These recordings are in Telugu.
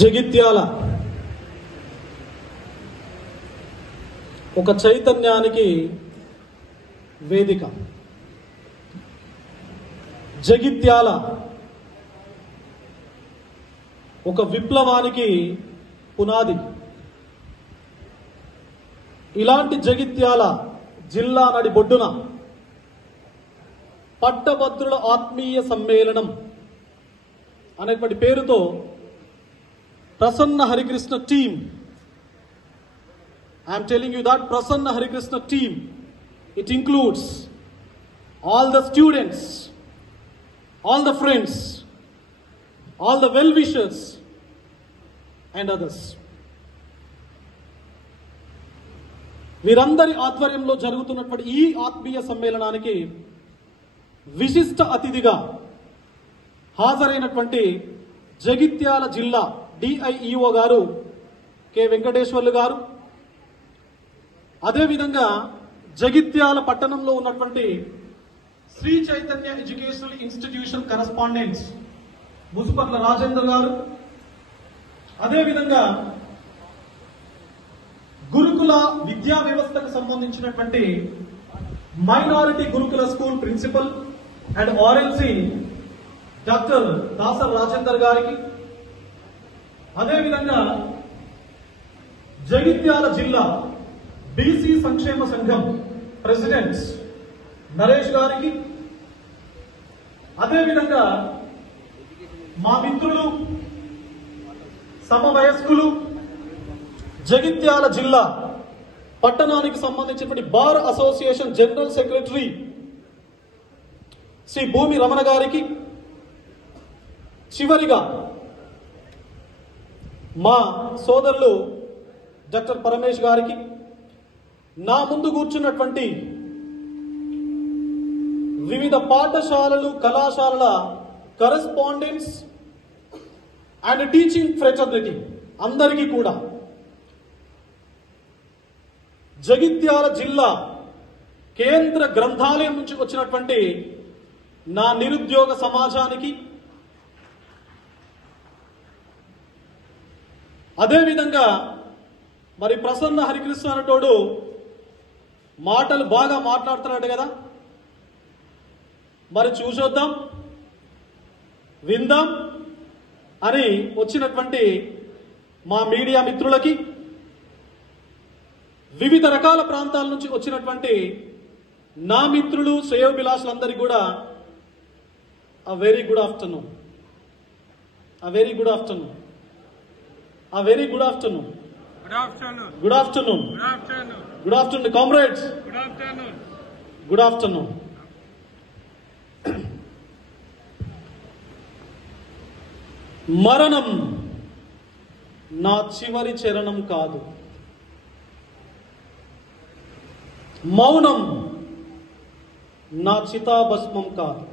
జగిత్యాల ఒక చైతన్యానికి వేదిక. జగిత్యాల ఒక విప్లవానికి పునాది. ఇలాంటి జగిత్యాల జిల్లా నడిబొడ్డున పట్టభద్రుల ఆత్మీయ సమ్మేళనం అనేటువంటి పేరుతో Prasanna Harikrishna team, I'm telling you that Prasanna Harikrishna team, it includes all the students, all the friends, all the well-wishers and others. వీరందరి ఆధ్వర్యంలో జరుగుతున్నటువంటి ఈ ఆత్మీయ సమ్మేళనానికి విశిష్ట అతిథిగా హాజరైనటువంటి జగిత్యాల జిల్లా డిఐఈఓ గారు కె వెంకటేశ్వర్లు గారు, అదేవిధంగా జగిత్యాల పట్టణంలో ఉన్నటువంటి Sri Chaitanya educational institution correspondents Musuparla Rajendra గారు, అదేవిధంగా గురుకుల విద్యా వ్యవస్థకు సంబంధించినటువంటి మైనారిటీ గురుకుల school principal and RLC doctor Dasar Rajender గారికి, అదేవిధంగా జగిత్యాల జిల్లా బీసీ సంక్షేమ సంఘం ప్రెసిడెంట్స్ నరేష్ గారికి, అదేవిధంగా మా మిత్రులు సమవయస్కులు జగిత్యాల జిల్లా పట్టణానికి సంబంధించినటువంటి bar association general secretary Shri Bhoomi Ramana గారికి, చివరిగా మా సోదరులు డాక్టర్ పరమేష్ గారికి, నా ముందు కూర్చున్నటువంటి వివిధ పాఠశాలలు కళాశాలల కరెస్పాండెంట్స్ అండ్ టీచింగ్ ఫ్రెటర్నిటీ అందరికీ కూడా, జగిత్యాల జిల్లా కేంద్ర గ్రంథాలయం నుంచి వచ్చినటువంటి నా నిరుద్యోగ సమాజానికి, అదేవిధంగా మరి ప్రసన్న హరికృష్ణ అనేటోడు మాటలు బాగా మాట్లాడుతున్నాడు కదా, మరి చూసొద్దాం విందాం అని వచ్చినటువంటి మా మీడియా మిత్రులకి, వివిధ రకాల ప్రాంతాల నుంచి వచ్చినటువంటి నా మిత్రులు శ్రేయోభిలాషులందరికీ కూడా a very good afternoon. A very good afternoon. A very good afternoon. Good afternoon. Good afternoon. Good afternoon. Good afternoon, comrades. Good afternoon. Good afternoon. మరణం నా చివరి చరణం కాదు, మౌనం నా చితాభస్మం కాదు,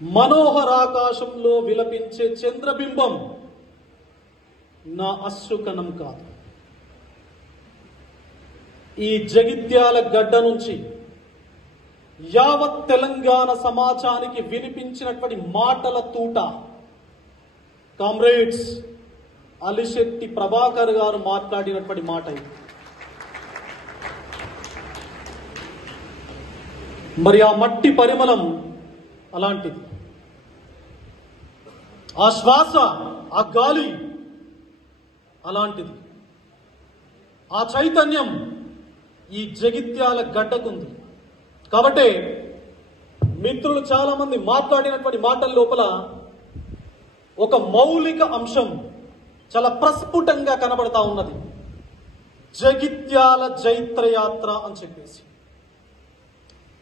మనోహరాకాశంలో విలపించే చంద్రబింబం నా అశ్రుకణం కాదు. ఈ జగిత్యాల గడ్డ నుంచి యావత్ తెలంగాణ సమాజానికి వినిపించినటువంటి మాటల తూట కామ్రేడ్స్ అలిశెట్టి ప్రభాకర్ గారు మాట్లాడినటువంటి మాట ఇది. మరి ఆ మట్టి పరిమళం అలాంటిది, ఆ శ్వాస ఆ గాలి అలాంటిది, ఆ చైతన్యం ఈ జగిత్యాల గడ్డకుంది. కాబట్టి మిత్రులు చాలా మంది మాట్లాడినటువంటి మాటల లోపల ఒక మౌలిక అంశం చాలా ప్రస్ఫుటంగా కనబడతా ఉన్నది. జగిత్యాల జైత్రయాత్ర అని చెప్పేసి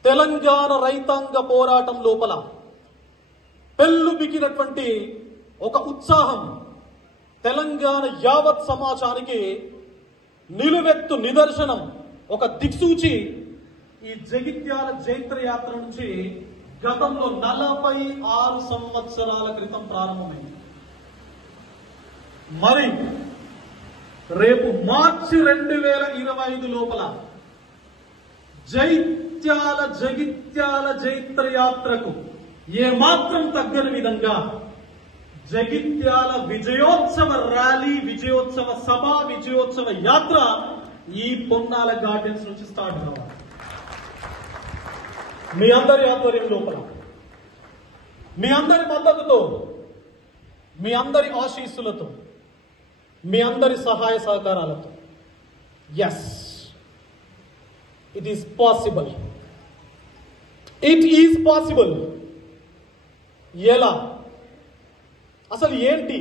తెలంగాణ రైతాంగ పోరాటం లోపల పెళ్ళు బిగినటువంటి ఒక ఉత్సాహం, తెలంగాణ యావత్ సమాజానికి నిలువెత్తు నిదర్శనం, ఒక దిక్సూచి ఈ జగిత్యాల జైత్రయాత్ర నుంచి గతంలో 46 సంవత్సరాల క్రితం ప్రారంభమైంది. మరి రేపు మార్చి 2025 లోపల జగిత్యాల జైత్రయాత్రకు ఏమాత్రం తగ్గని విధంగా జగిత్యాల విజయోత్సవ ర్యాలీ, విజయోత్సవ సభ, విజయోత్సవ యాత్ర ఈ పొన్నాల గార్డెన్స్ నుంచి స్టార్ట్ కావాలి. మీ అందరి ఆధ్వర్యం లోపల, మీ అందరి మద్దతుతో, మీ అందరి ఆశీస్సులతో, మీ అందరి సహాయ సహకారాలతో. Yes, it is possible. It is possible. ఎలా? అసలు ఏంటి